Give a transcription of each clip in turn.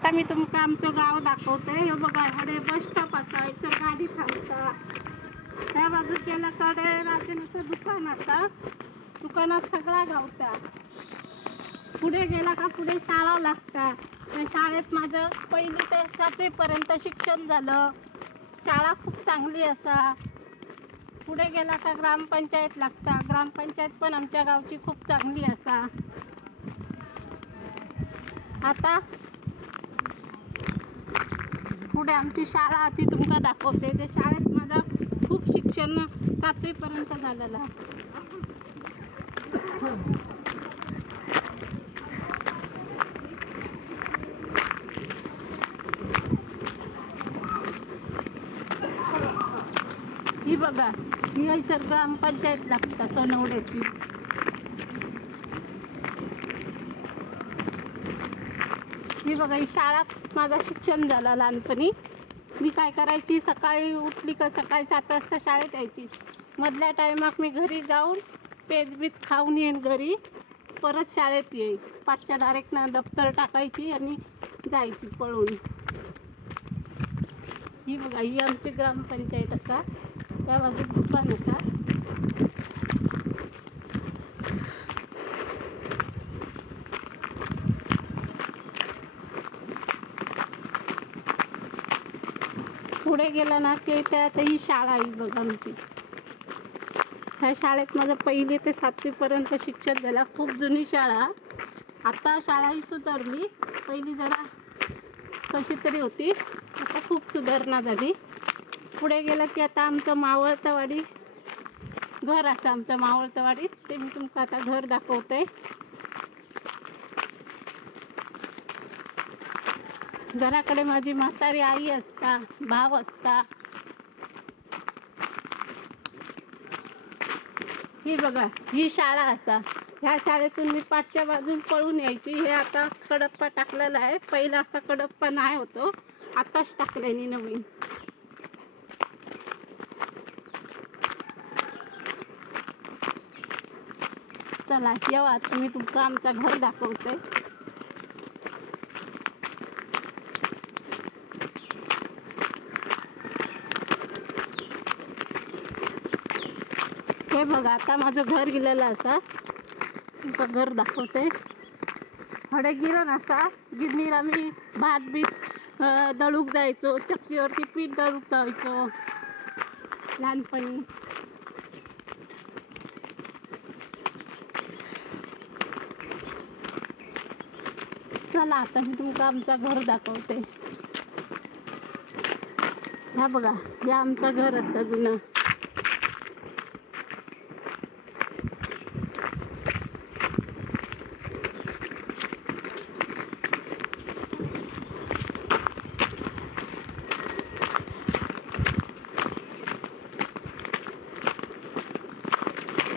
आता मी तुमका आमचं गाव दाखवते. हे बघा, कडे बस स्टॉप असा, इथं गाडी थांबता. त्या बाजूक गेल्याकडे राजनाचं दुकान असा. दुकानात सगळा गावता. पुढे गेला का पुढे शाळा लागता. त्या शाळेत माझं 1ली ते 7वी पर्यंत शिक्षण झालं. शाळा खूप चांगली असा. पुढे गेला का ग्रामपंचायत लागता. ग्रामपंचायत पण आमच्या गावची खूप चांगली असा. आता पुढे आमची शाळा ती तुमका दाखवते. त्या शाळेत माझं खूप शिक्षण 7वी पर्यंत झालेलं आहे. ही बघा, ही सर ग्रामपंचायत लागता सोनवड्याची. ही बघा, ही शाळात माझं शिक्षण झालं लहानपणी. मी काय करायची, सकाळी उठली का सकाळी 7 वाजता शाळेत यायची. मधल्या टायमात मी घरी जाऊन पेज खाऊन येईन घरी, परत शाळेत येईल. 5च्या डायरेक्टनं दप्तर टाकायची आणि जायची पळून. ही बघा, ही आमची ग्रामपंचायत असा. त्या बाजूक दुकान असा. पुढे गेलं ना की त्यात ही शाळा आहे बघा आमची. ह्या शाळेत माझं 1ली ते 7वी पर्यंत शिक्षण झालं. खूप जुनी शाळा. आता शाळा ही सुधारली. 1ली जरा कशी तरी होती, आता खूप सुधारणा झाली. पुढे गेलं की आता आमचं मावळतवाडी घर असं आमचं मावळतवाडीत. ते मी तुमका आता घर दाखवते. घराकडे माझी म्हातारी आई असता, भाव असता. ही बघा, ही शाळा असा. ह्या शाळेतून मी 5च्या बाजून पळून यायची. हे आता कडप्पा टाकलेला आहे. पहिला असा कडप्पा नाही होतो, आताच टाकल्याने नवीन. चला येवा, तुम्ही तुमचं आमचं घर दाखवते. हे बघा, आता माझं घर गेलेलं असा. तुमचं घर दाखवते. हडे गिरण असा. गिरणीला मी भात बीत दळूक जायचो. चक्कीवरती पीठ दळूक जायचो लहानपणी. चला आता मी तुमका आमचं घर दाखवते. हा बघा, हे आमचं घर असतं जुनं.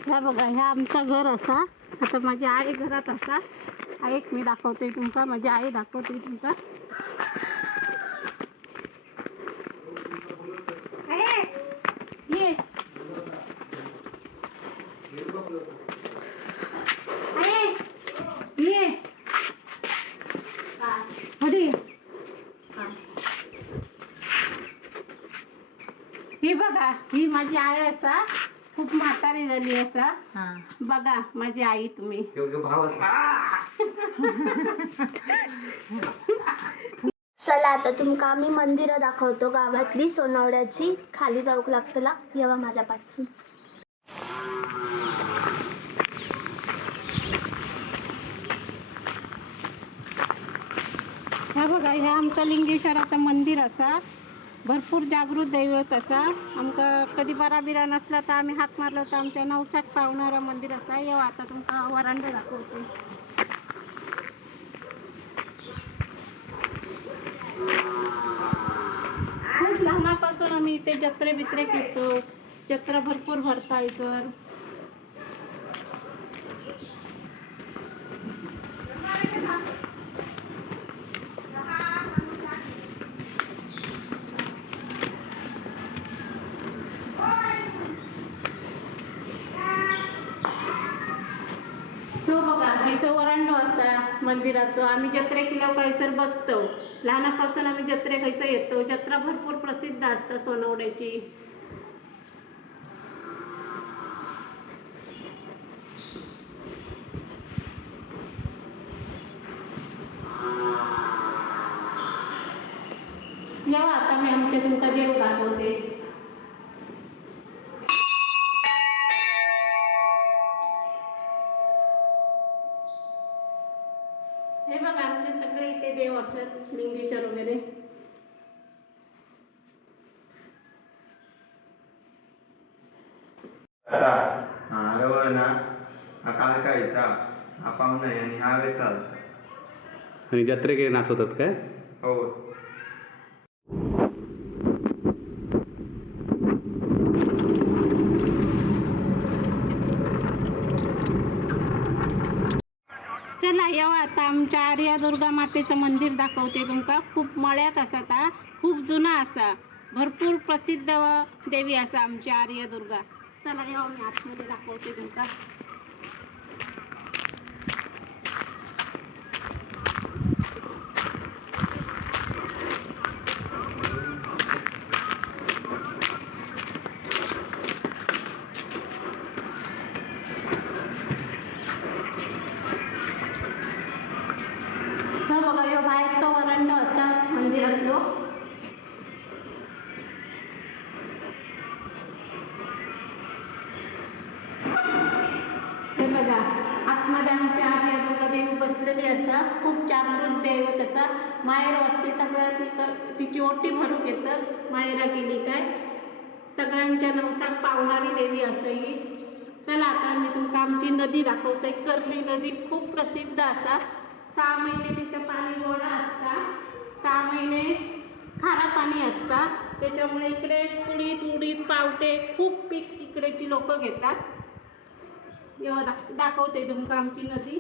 ह्या बघा, ह्या आमचं घर असा. आता माझी आई घरात असा. एक मी दाखवते तुमका, माझी आई दाखवते तुमका. ही बघा, ही माझी आई असा. खूप म्हातारी झाली असा. बघा माझी आई तुम्ही. चला आता तुमका आम्ही मंदिरं दाखवतो गावातली सोनवड्याची. खाली जाऊक लागतला, येवा माझ्या पासून. ह्या बघा, ह्या आमचं लिंगेश्वराचं मंदिर असा. भरपूर जागृत दैवत असा. आमका कधी बरा बिरा नसला तर आम्ही हाक मारलं तर आमच्या नवसात पावणारं मंदिर असा. येवा आता तुमका वरांडा दाखवते. खूप लहानापासून आम्ही इथे जत्रे बित्रे करतो. जत्रा भरपूर भरता इथं. तो बघा, इथं वरांडो असा. मंदिराचो. आम्ही जत्रेक केल्यावर खंयसर बसतो. लहानापासून आम्ही जत्रेक खंयसर येतो. जत्रा भरपूर प्रसिद्ध असता सोनवड्याची. येवा आता मी आमच्या तुमका देव दाखवते. हे बघा आमचे सगळे इथे देव असतात, लिंगेश्वर वगैरे. रवळ ना काल कायचा हा पाहुणा आहे आणि हा वेताळचा. आणि जत्रेक नाचवतात काय? हो. चला येवा आता आमच्या आर्या दुर्गा मातेचं मंदिर दाखवते तुमका. खूप मळ्यात असा ता, खूप जुना असा, भरपूर प्रसिद्ध देवी असा आमची आर्या दुर्गा. चला येवा मी आतमध्ये दाखवते तुमका. हा बघा ह्यो बाहेरचा वरांडा असा मंदिरातलो. हे बघा आतमध्ये आमची आर्या दुर्गा देवी बसलेली असा. खूप जागृत दैवत असा. माहेर वाचते सगळ्या तिची ओटी भरूक येतात. माहेरा गेली काय सगळ्यांच्या नवसात पावणारी देवी असं ही. चला आता मी तुमका आमची नदी दाखवते. कर्ली नदी खूप प्रसिद्ध असा. 6 महिने तिचं पाणी गोडा असता, 6 महिने खारा पाणी असता. त्याच्यामुळे इकडे कुडीत उडीद पावटे खूप पीक इकडेची लोक घेतात. एवढं दाखवते तुमका आमची नदी.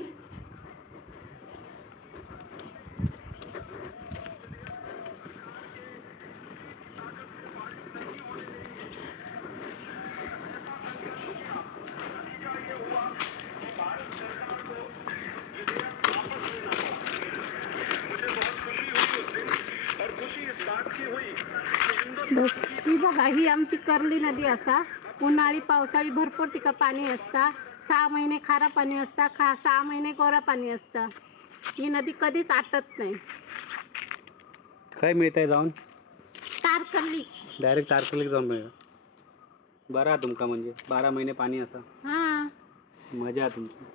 ही बघा ही आमची कर्ली नदी असा. उन्हाळी पावसाळी भरपूर तिका पाणी असता. 6 महिने खारा पाणी असता, 6 महिने गोरा पाणी असतं. ही नदी कधीच आटत नाही. काय मिळतंय जाऊन? तारकर्ली. डायरेक्ट तारकर्लीक जाऊन मिळतं. बरं तुमका म्हणजे 12 महिने पाणी असं. हां मजा तुमची.